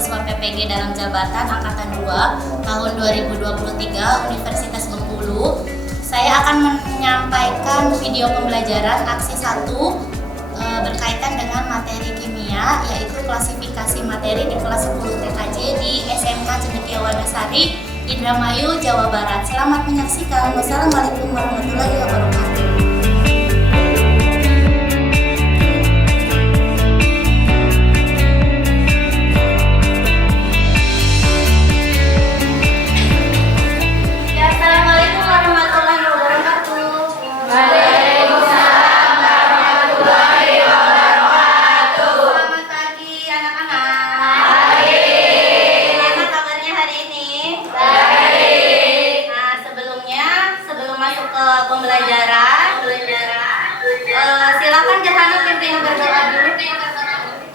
mahasiswa PPG dalam jabatan Angkatan 2 tahun 2023 Universitas Bengkulu. Saya akan menyampaikan video pembelajaran aksi 1 berkaitan dengan materi kimia, yaitu klasifikasi materi di kelas 10 TKJ di SMK Cendekia Wanasari, Indramayu, Jawa Barat. Selamat menyaksikan. Wassalamualaikum warahmatullahi wabarakatuh. Silakan Jahana pimpin berdoa dulu.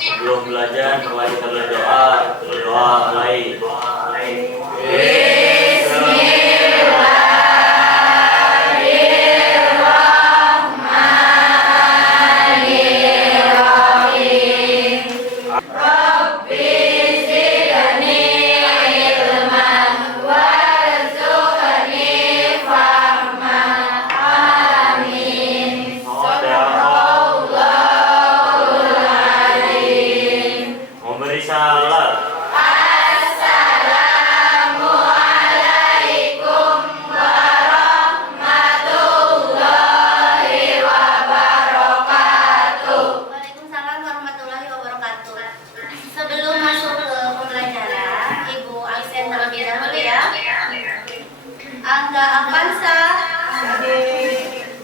Sebelum belajar, mari kita berdoa. Berdoa mulai. Angga Avanza hadir.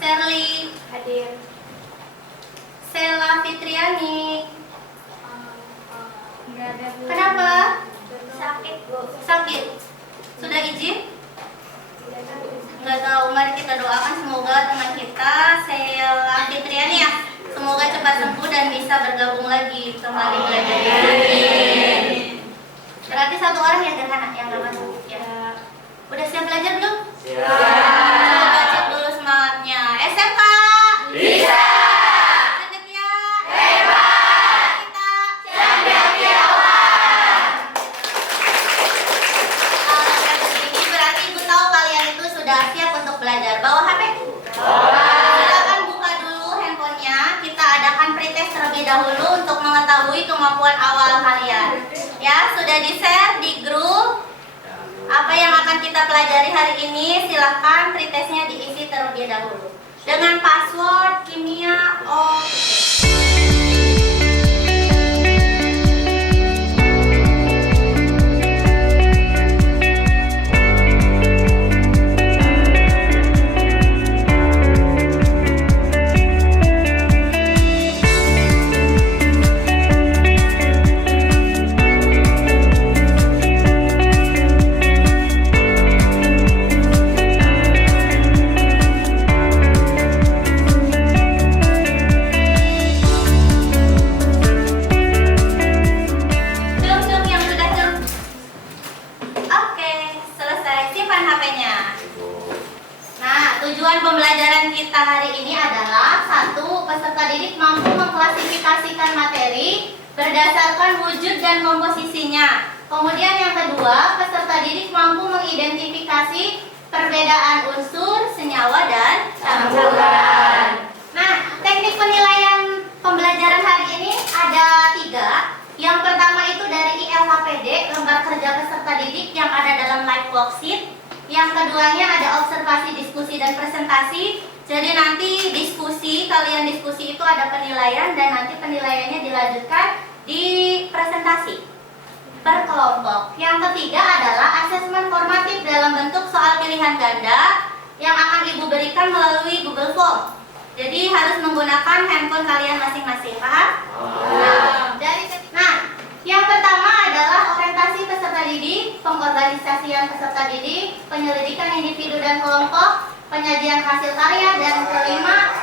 Serly hadir. Sela Fitriani. Kenapa? Sakit, Bu. Sakit. Sudah izin? Enggak tahu. Mari kita doakan semoga teman kita Sela Fitriani ya, semoga cepat sembuh dan bisa bergabung lagi kembali belajar. Berarti satu orang yang Gerhana yang nggak masuk ya. Udah siap belajar belum? Coba cek dulu semangatnya. SMK bisa. Cendekia hebat. Kita cendekiawan. Ini berarti Ibu tahu kalian itu sudah siap untuk belajar. Bawa HP? Silakan buka dulu handphonenya. Kita adakan pretest terlebih dahulu untuk mengetahui kemampuan awal kalian. Ya, sudah di-share di grup. Apa yang akan kita pelajari hari ini, silahkan pretestnya diisi terlebih dahulu dengan password kimia OTP. Tujuan pembelajaran kita hari ini adalah 1. Peserta didik mampu mengklasifikasikan materi berdasarkan wujud dan komposisinya. Kemudian yang kedua, peserta didik mampu mengidentifikasi perbedaan unsur, senyawa, dan campuran. Nah, teknik penilaian pembelajaran hari ini ada 3. Yang pertama itu dari ILHPD, lembar kerja peserta didik yang ada dalam live worksheet. Yang keduanya ada observasi, diskusi, dan presentasi. Jadi nanti kalian diskusi itu ada penilaian dan nanti penilaiannya dilanjutkan di presentasi per kelompok. Yang ketiga adalah asesmen formatif dalam bentuk soal pilihan ganda yang akan Ibu berikan melalui Google Form. Jadi harus menggunakan handphone kalian masing-masing, paham? Yang pertama adalah orientasi peserta didik, pengorganisasian peserta didik, penyelidikan individu dan kelompok, penyajian hasil karya, dan kelima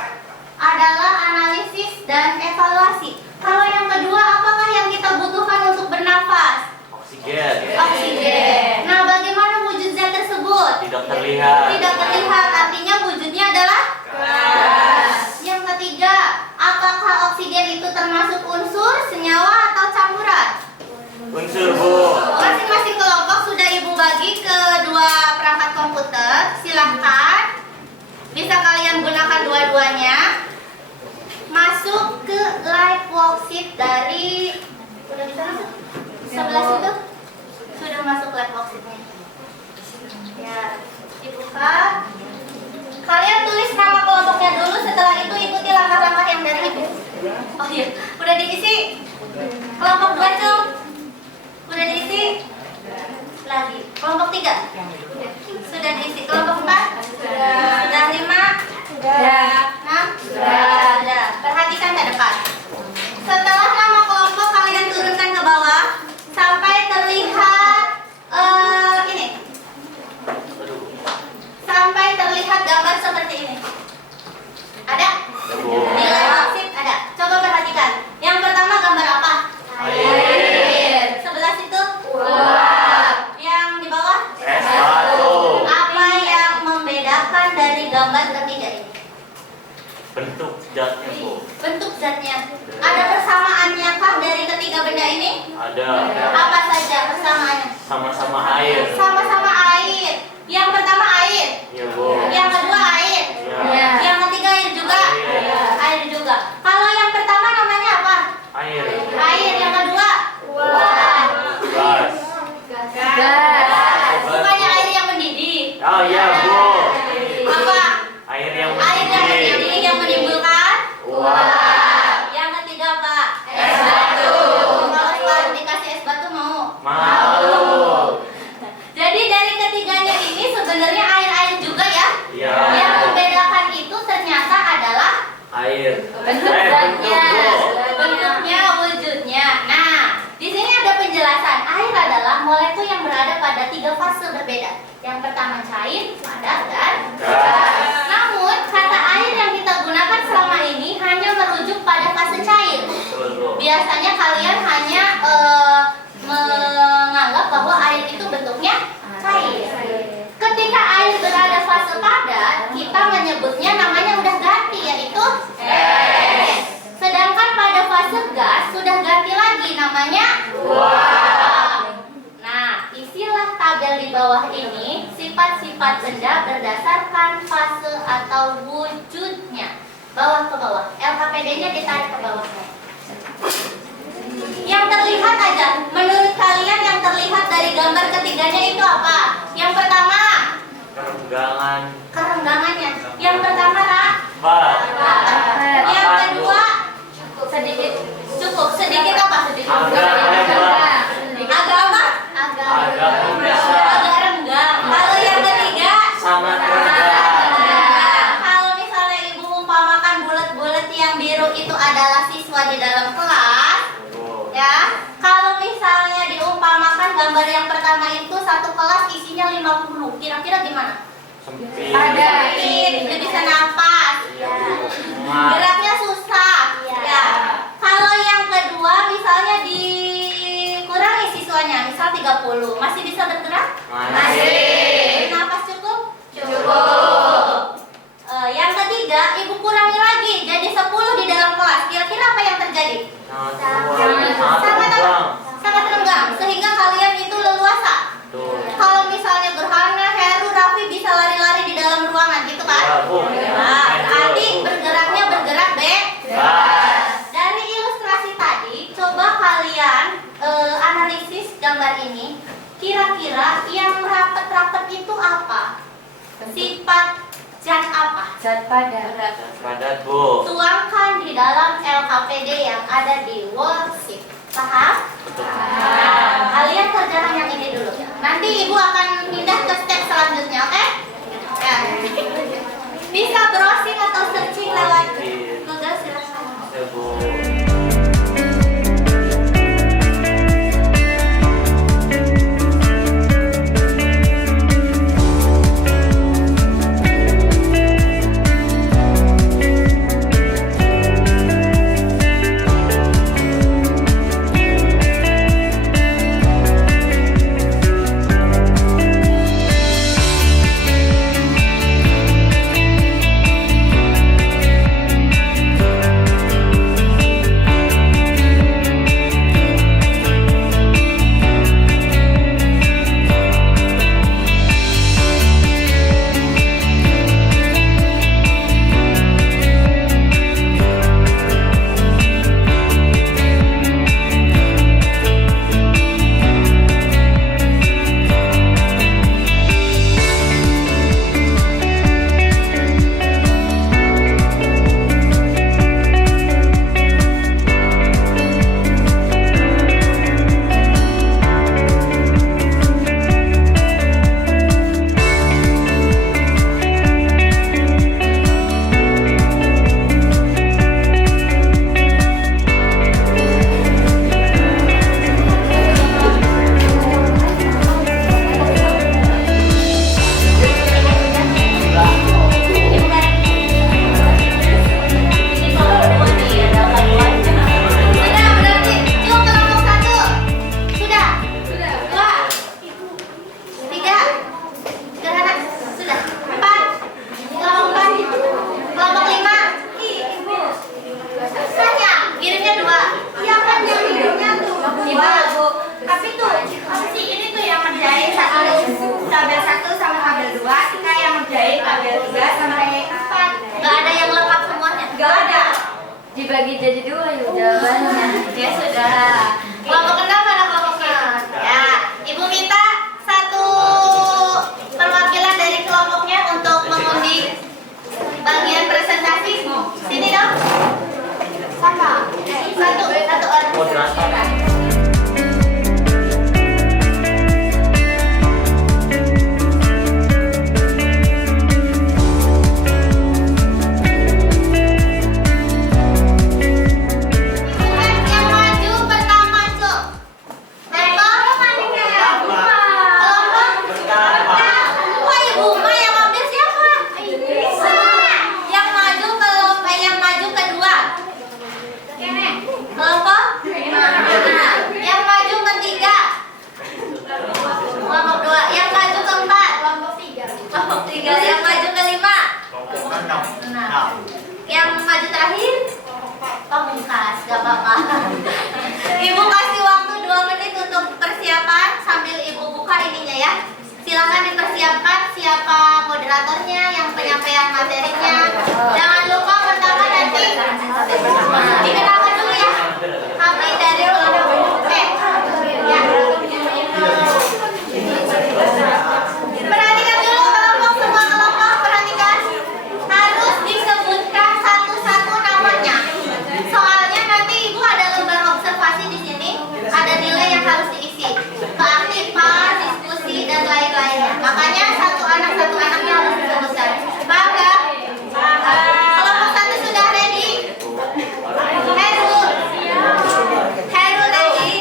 adalah analisis dan evaluasi. Kalau yang kedua, apakah yang kita butuhkan untuk bernafas? Oksigen. Nah, bagaimana wujud zat tersebut? Tidak terlihat. Tidak terlihat, artinya wujudnya adalah gas. Yang ketiga, apakah oksigen itu termasuk unsur, senyawa, atau campuran? Unsur, Bu. Masing-masing kelompok sudah Ibu bagi ke 2 perangkat komputer. Silahkan, bisa kalian gunakan dua-duanya. Masuk ke live worksheet dari udah bisa masuk? Sebelah situ sudah masuk live worksheetnya. Ya, dibuka. Kalian tulis nama kelompoknya dulu. Setelah itu ikuti langkah-langkah yang dari Ibu. Oh iya, udah diisi. Kelompok 2 tuh udah diisi. Lagi. Kelompok 3 sudah diisi. Kelompok 4 sudah 5 sudah 6 sudah. Perhatikan ke depan. Setelah nama kelompok kalian turunkan ke bawah sampai terlihat ini. Sampai terlihat gambar seperti ini. Ada? Di live worksheet ada. Coba perhatikan. Yang pertama gambar apa? Air. Sebelah situ? Uap. Yang di bawah? S1. Apa yang membedakan dari gambar ketiga ini? Bentuk zatnya, Bu. Bentuk zatnya. Ada persamaannya kah dari ketiga benda ini? Ada. Apa saja persamaannya? Sama-sama air. Sama-sama air. Yang pertama air. Iya, Bu. Yang kedua air. Iya. Yang ketiga air juga. Air juga. Kalau yang pertama namanya apa? Air. Air. Yang kedua? Uap. Gas. Bukannya air yang mendidih. Oh iya, Bu. Apa? Air yang Air yang mendidih yang menimbulkan uap. Yang ketiga apa? S1. Kalau sekarang dikasih es batu mau? Mau. Jadi dari ketiganya ini sebenarnya air-air juga ya. Iya. Yang membedakan itu ternyata adalah Air. bentuknya, Bentuk. wujudnya. Nah, di sini ada penjelasan. Air adalah molekul yang berada pada 3 fase berbeda. Yang pertama cair, padat, dan Gas. namun kata air yang kita gunakan selama ini hanya merujuk pada fase cair. Betul, Bu. Biasanya kalian hanya menganggap bahwa air itu bentuknya cair. Ketika air berada fase padat, kita menyebutnya namanya udah ganti, yaitu es. Sedangkan pada fase gas sudah ganti lagi namanya uap. Nah, isilah tabel di bawah ini sifat-sifat benda berdasarkan fase atau wujudnya. Bawah ke bawah. LKPD-nya ditarik ke bawah. Yang terlihat aja, menurut kalian yang terlihat dari gambar ketiganya itu apa? Yang pertama, Kerenggangan. kerenggangannya. Yang pertama, Ra. Empat. Yang kedua, sedikit. Cukup. Sedikit apa? Sedikit. Agak lebar. Agak apa? Agak membesar. Agak renggang. Kalau yang ketiga, Sangat renggang. nah, kalau misalnya ibu umpamakan bulat-bulat yang biru itu adalah siswa di dalam kelas, Bu. ya. Kalau misalnya diumpamakan gambar yang pertama itu satu kelas isinya 50, kira-kira gimana? Sempit. Dia bisa napas, Iya, Bu. Emas. geraknya susah, ya. Kalau yang kedua misalnya dikurangi siswanya, misal 30, masih bisa bergerak? Masih. Napas cukup? Cukup. Yang ketiga, ibu kurangi lagi jadi 10 di dalam kelas. Kira-kira apa yang terjadi? Sangat renggang. Sangat renggang, sehingga kalian itu leluasa. Betul. Kalau misalnya Gerhana, Heru, Raffi bisa lari-lari di dalam ruangan, gitu kan? Ya, Bu. Nah, berarti bergeraknya bergerak Gas. Dari ilustrasi tadi, coba kalian analisis gambar ini. Kira-kira yang rapet-rapet itu apa? Sifat zat apa? Zat padat. Padat, Bu. Tuangkan di dalam LKPD yang ada di worksheet. Paham? Nah, kalian kerjakan yang ini dulu. Nanti ibu akan pindah ke step selanjutnya, oke? Ya. Bisa browsing atau searching lewat Google, silakan. Ya, Bu. dibagi jadi dua yuk jawabannya. Ya sudah. Kelompok enam mana kelompoknya? Ya, Ibu minta satu perwakilan dari kelompoknya untuk mengundi bagian presentasi. Sini dong. Satu orang. Moderator. Yang maju pertama, Cok. Wah, Ibu Ma yang ambil siapa? Yang maju yang maju kedua. Kelompok? Yang maju ketiga. Kelompok dua. Yang maju keempat. Kelompok tiga. Yang maju kelima. Enam. Yang maju terakhir? Pamungkas, gak apa-apa. Ibu kasih waktu 2 menit untuk persiapan sambil Ibu buka ininya ya. Silakan dipersiapkan siapa moderatornya, yang penyampaian materinya. Jangan lupa pertama nanti dikenalkan dulu ya. Kami dari kelompok ya. Perhatikan dulu kelompok, semua kelompok perhatikan. Harus disebutkan satu-satu namanya. Soalnya nanti Ibu ada lembar observasi di sini, ada nilai yang harus diisi. Keaktifan, diskusi dan lain-lainnya. Makanya satu anaknya harus disebutkan. Paham nggak? Kelompok 1 sudah ready? Heru ready?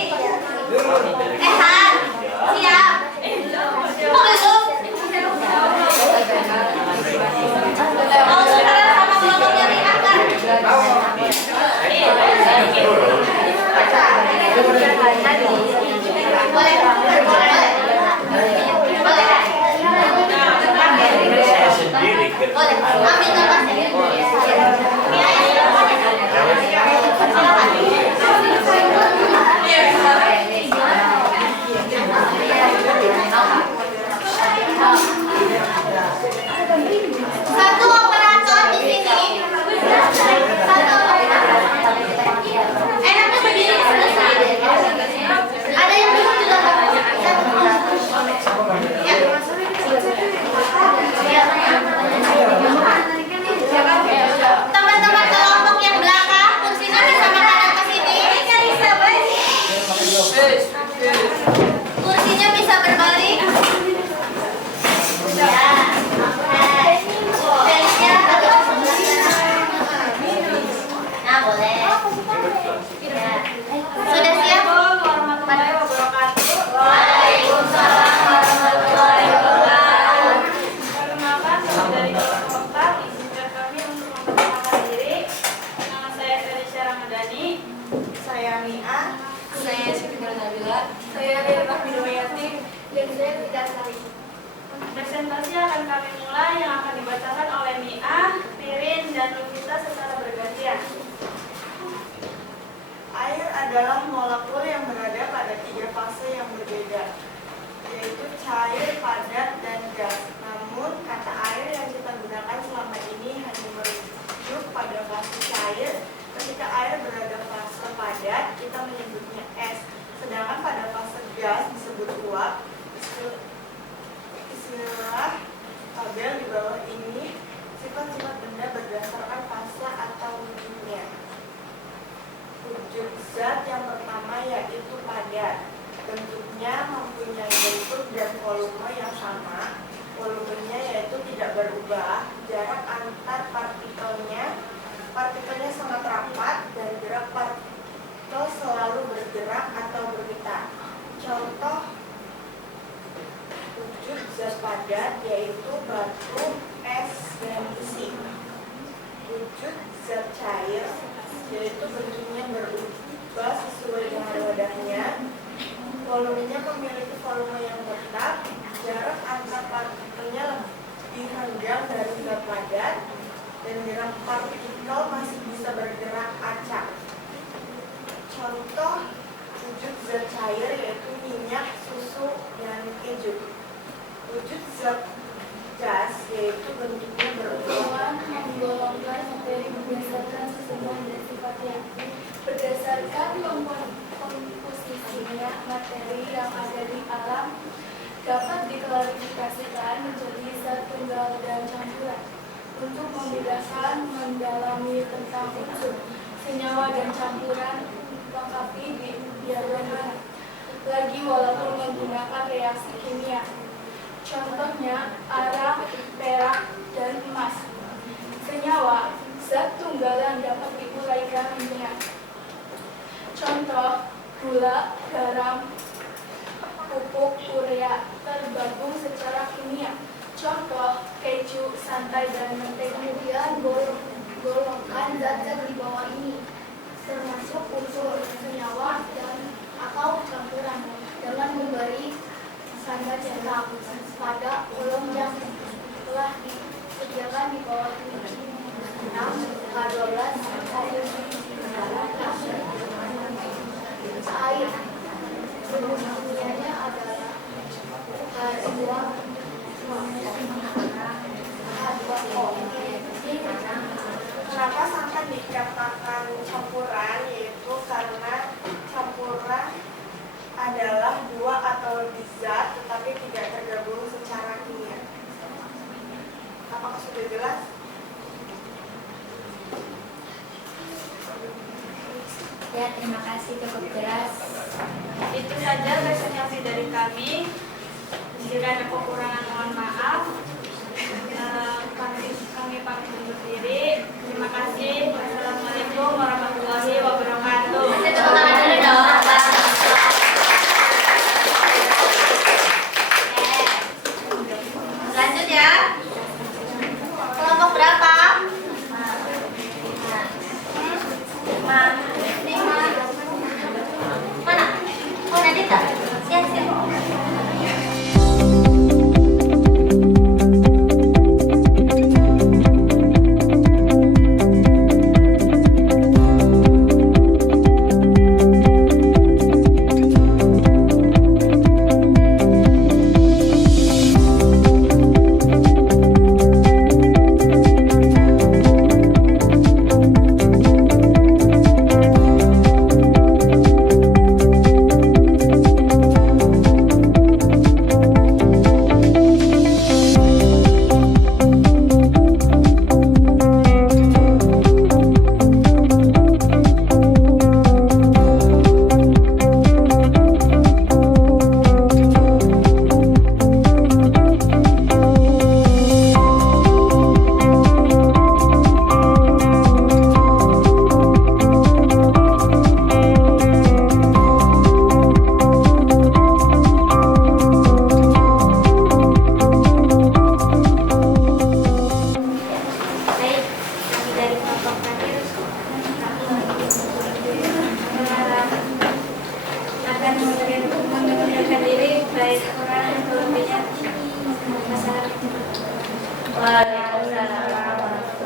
Ehan, siap? Kok belum? Mau tukeran sama kelompok yang diangkat? Boleh. Boleh, ambil kertasnya. Satu operator di sini. Satu operator. Enaknya berdiri sebelah. Ada yang duduk juga nggak? Teman-teman kelompok yang belakang, kursinya bisa menghadap ke sini. Kursinya bisa berbalik. Ya. Benchnya agak sebelah sana. Nah, boleh. Ya. Sudah siap? Waalaikumsalam warahmatullahi wabarakatuh. Perkenalkan, saya dari kelompok 4, izinkan kami untuk memperkenalkan diri. Nama saya Felicia Ramadhani. Saya Mia, Saya Siti Nabila. saya Rina Widowati, Dan saya Tidak Sari. Presentasi akan kami mulai yang akan dibacakan oleh Mia, Pirin, dan Luvita secara bergantian. air adalah molekul yang berada pada 3 fase yang berbeda, yaitu cair, padat, dan gas. Namun, kata air yang kita gunakan selama ini hanya merujuk pada fase cair. Ketika air berada fase padat, kita menyebutnya es. Sedangkan pada fase gas disebut uap. Istilah tabel di bawah ini sifat-sifat benda berdasarkan fase atau wujudnya. Wujud zat yang pertama yaitu padat. Bentuknya mempunyai bentuk dan volume yang sama. Volumenya yaitu tidak berubah. Jarak antar partikelnya sangat rapat dan gerak partikel selalu bergerak atau bergetar. Contoh wujud zat padat yaitu batu, es, dan besi. Wujud zat cair yaitu bentuknya berubah sesuai dengan wadahnya. Volumenya memiliki volume yang tetap. Jarak antar partikelnya lebih renggang dari zat padat dan gerak partikel masih bisa bergerak acak. Contoh wujud zat cair yaitu minyak, susu, dan keju. Wujud zat gas yaitu bentuknya berubah. Menggolongkan materi berdasarkan susunan dan sifat yang berdasarkan komposisinya, materi yang ada di alam dapat diklasifikasikan menjadi zat tunggal dan campuran. Untuk membedakan, mendalami tentang unsur, senyawa dan campuran, lengkapi di diagram lagi walaupun menggunakan reaksi kimia. Contohnya arang, perak, dan emas. Senyawa, zat tunggal yang dapat diuraikan minyak. Contoh, gula, garam, pupuk, urea tergabung secara kimia. Contoh, keju, santai, dan mentega. Kemudian golongkan zat-zat di bawah ini, termasuk unsur, senyawa, dan atau campuran, dengan memberi tanda cetak pada kolom yang telah disediakan di bawah ini. 6, K12, air. Kemudiannya adalah H2, H2O. Kenapa santan dikatakan campuran? Yaitu karena campuran adalah dua atau lebih zat tetapi tidak tergabung secara kimia. Apakah sudah jelas? Ya, terima kasih, cukup jelas. Itu saja presentasi dari kami. Jika ada kekurangan mohon maaf. Kami pamit undur diri. Terima kasih. Wassalamualaikum warahmatullahi wabarakatuh. Tepuk tangan dulu dong. Lanjut ya. Kelompok berapa? 5. Mana? Oh, Nadita. Siap.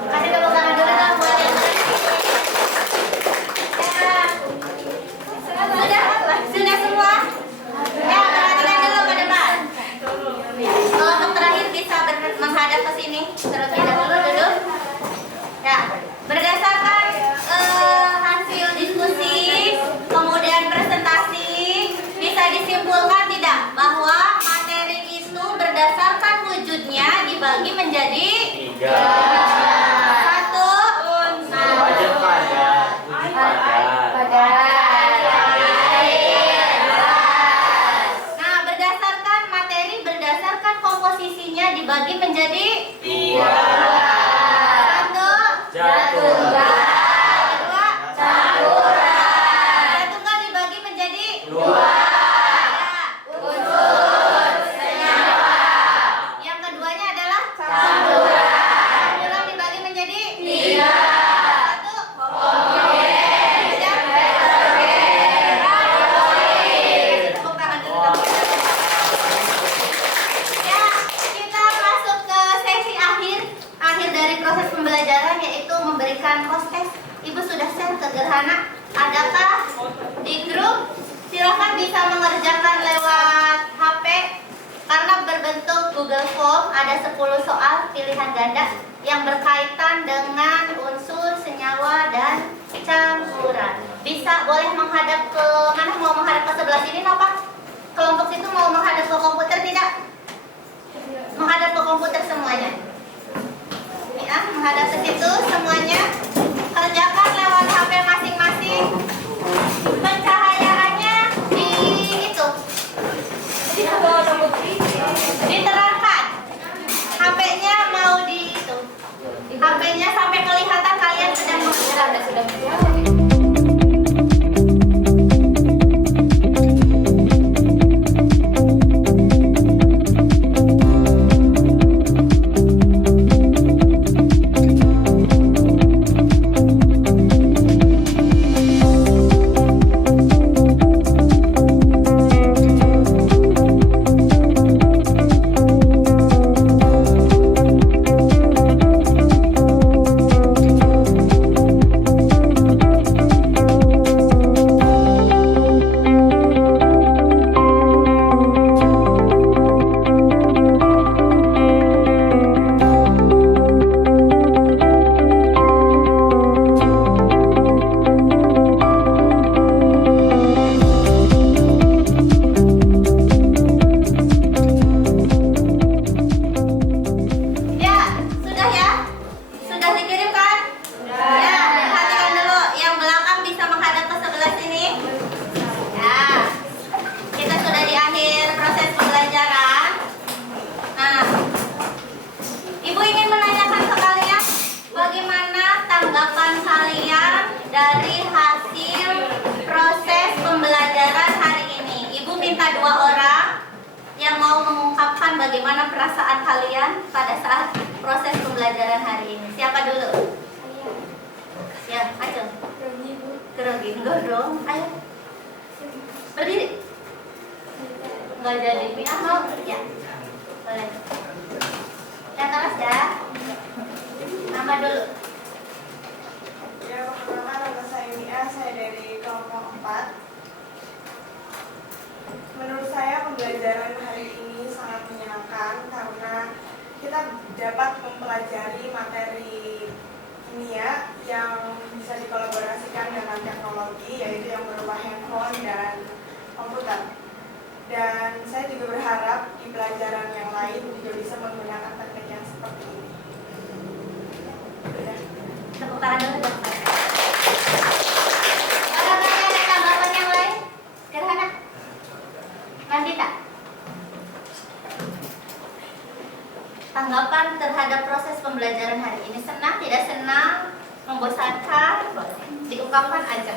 Kasih tepuk tangan dulu dong buat yang sudah semua? Ya, perhatikan dulu ke depan. Kelompok terakhir bisa menghadap ke sini. Terlebih dahulu duduk. Ya, berdasarkan hasil diskusi, kemudian presentasi, bisa disimpulkan tidak bahwa materi itu berdasarkan wujudnya dibagi menjadi 3. 1. Wajib Nah, berdasarkan materi, berdasarkan komposisinya dibagi menjadi 2. 1. Jatuh. 2. Campuran. Tunggal dibagi menjadi 2. Unsur senyawa. Yang keduanya adalah campuran. Campuran dibagi menjadi 3. 1. Homogen. Tepuk tangan dulu. Ya, kita masuk ke sesi akhir dari proses pembelajaran, yaitu memberikan proses. Ibu sudah share ke Gerhana. Adakah di grup? Silahkan bisa mengerjakan lewat HP karena berbentuk Google Form. Ada 10 soal pilihan ganda yang berkaitan dengan unsur, senyawa, dan campuran. Bisa boleh menghadap ke mana? Mau menghadap ke sebelah sini, Nova? Kelompok situ mau menghadap ke komputer tidak? Menghadap ke komputer semuanya. Ya, menghadap ke situ semuanya. Kerjakan lewat HP masing-masing. Pencahayaannya di itu. Diterangkan. HP-nya mau di itu. HP-nya sampai kelihatan kalian sedang mengerjakan. Bagaimana perasaan kalian pada saat proses pembelajaran hari ini? Siapa dulu? Ya, ayo. Grogi, enggak dong. Ayo. Berdiri. Enggak jadi pindah mau? Ya. Boleh. Yang terus ya. Nama dulu. Ya, pertama nama saya Mia, saya dari kelompok 4. Menurut saya pembelajaran hari ini sangat menyenangkan karena kita dapat mempelajari materi kimia yang bisa dikolaborasikan dengan teknologi, yaitu yang berupa handphone dan komputer. Dan saya juga berharap di pelajaran yang lain juga bisa menggunakan teknik yang seperti ini. Udah. Tepuk tangan dulu dong. Barangkali ada tanggapan yang lain? Gerhana? Nandita? Tanggapan terhadap proses pembelajaran hari ini, senang, tidak senang, membosankan, diungkapkan aja.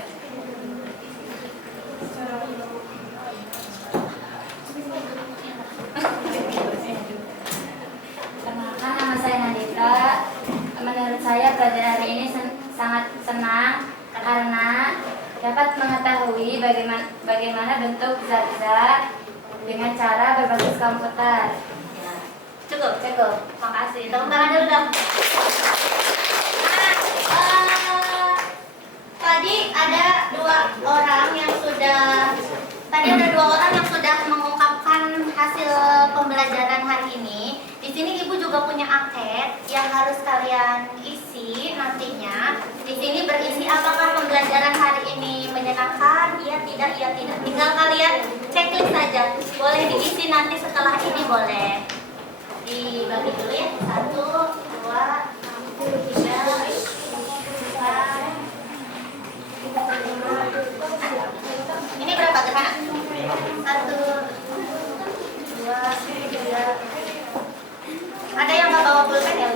Perkenalkan, nama saya Nandita. Menurut saya pelajaran hari ini sangat senang karena dapat mengetahui bagaimana bentuk zat-zat dengan cara berbasis komputer. Cukup. Makasih. Tepuk tangan dulu dong. Tadi ada dua orang yang sudah mengungkapkan hasil pembelajaran hari ini. Di sini Ibu juga punya angket yang harus kalian isi nantinya. Di sini berisi apakah pembelajaran hari ini menyenangkan, iya tidak. Tinggal kalian checklist saja. Boleh diisi nanti setelah ini boleh. Dibagi dulu ya. 1, 2, 3, 4. Ini berapa Gerhana? 1, 2, 3. Ada yang nggak bawa pulpen ya?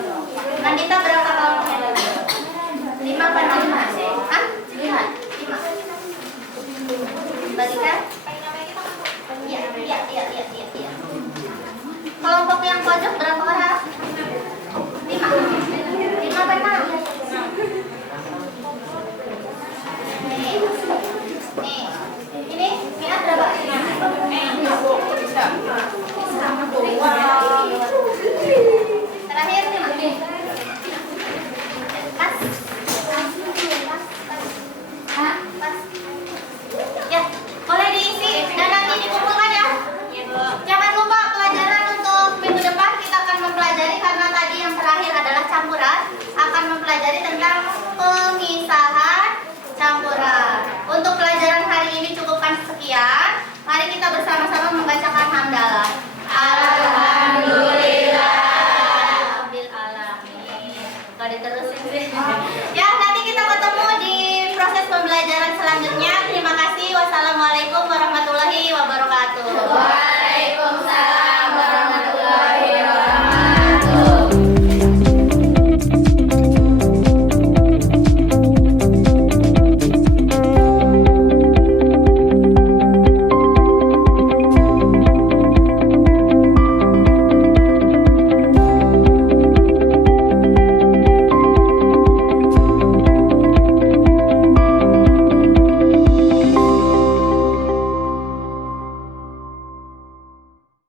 Nandita berapa kalungnya lagi? 5 apa 6? Hah? 5. Bagikan? Iya. Kelompok yang pojok berapa orang? 5. 5 apa 6? Nih. Ini Mia berapa? Terakhir 5. Pas. Ya, boleh diisi dan nanti dikumpulkan ya. Jangan lupa pelajaran untuk minggu depan kita akan mempelajari, karena tadi yang terakhir adalah campuran, akan mempelajari tentang pemisahan warahmatullahi